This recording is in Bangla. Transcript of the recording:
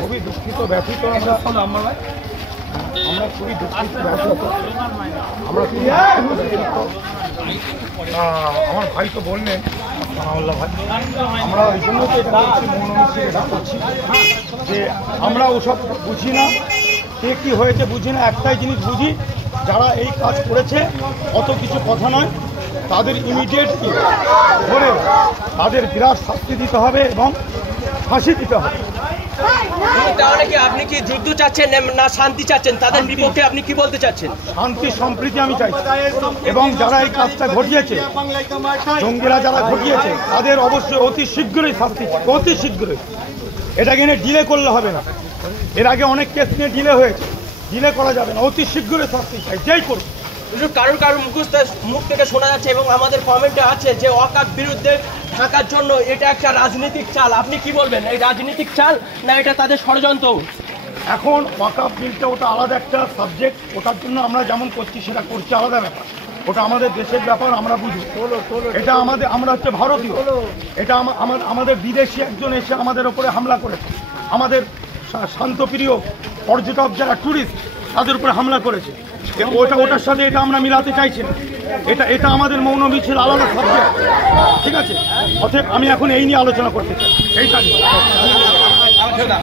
খুবই দুঃখিত ব্যথিত আমরা খুবই দুঃখিত ব্যথিত আমার ভাই তো বললেন ভাই আমরা ওই জন্য তো এটা করছি মৌনমিছিল এটা করছি যে আমরা ওসব বুঝি না কে কী হয়েছে বুঝি না একটাই জিনিস বুঝি যারা এই কাজ করেছে অত কিছু কথা নয় তাদের ইমিডিয়েটলি ধরে তাদের বিরাট শাস্তি দিতে হবে এবং ফাঁসি দিতে হবে। তাহলে কি আপনি কি যুদ্ধ চাচ্ছেন না শান্তি চাচ্ছেন? তাদের বিপক্ষে আপনি কি বলতে চাচ্ছেন? শান্তি সম্প্রীতি আমি চাইছি এবং যারা এই কাজটা ঘটিয়েছে জঙ্গিরা যারা ঘটিয়েছে তাদের অবশ্যই অতি শীঘ্রই শাস্তি অতি শীঘ্রই। এটাকে নিয়ে ডিলে করলে হবে না। এর আগে অনেক কেস নিয়ে ডিলে হয়েছে, ডিলে করা যাবে না, অতি শীঘ্রই শাস্তি চাই যেই করুন। কারোর মুখ থেকে শোনা যাচ্ছে এবং আমাদের কমেন্টে আছে যে ওয়াকাফ বিরুদ্ধে থাকার জন্য এটা একটা রাজনৈতিক চাল। আপনি কি বলবেন, এই রাজনৈতিক চাল না এটা তাদের ষড়যন্ত্র? এখন ওয়াকাফ বিলটা ওটা আলাদা একটা সাবজেক্ট, ওটার জন্য আমরা যেমন করছি সেটা করছি আলাদা ব্যাপার, ওটা আমাদের দেশের ব্যাপার আমরা বুঝি। এটা আমরা হচ্ছে ভারতীয়, এটা আমাদের বিদেশি একজন এসে আমাদের ওপরে হামলা করেছে, আমাদের শান্তপ্রিয় পর্যটক যারা ট্যুরিস্ট তাদের উপরে হামলা করেছে, ওটার সাথে এটা আমরা মিলাতে চাইছি না। এটা আমাদের মৌন মিছিল আলাদা সাবজেক্ট, ঠিক আছে? অতএব আমি এখন এই নিয়ে আলোচনা করতে চাই, এইটা নিয়ে।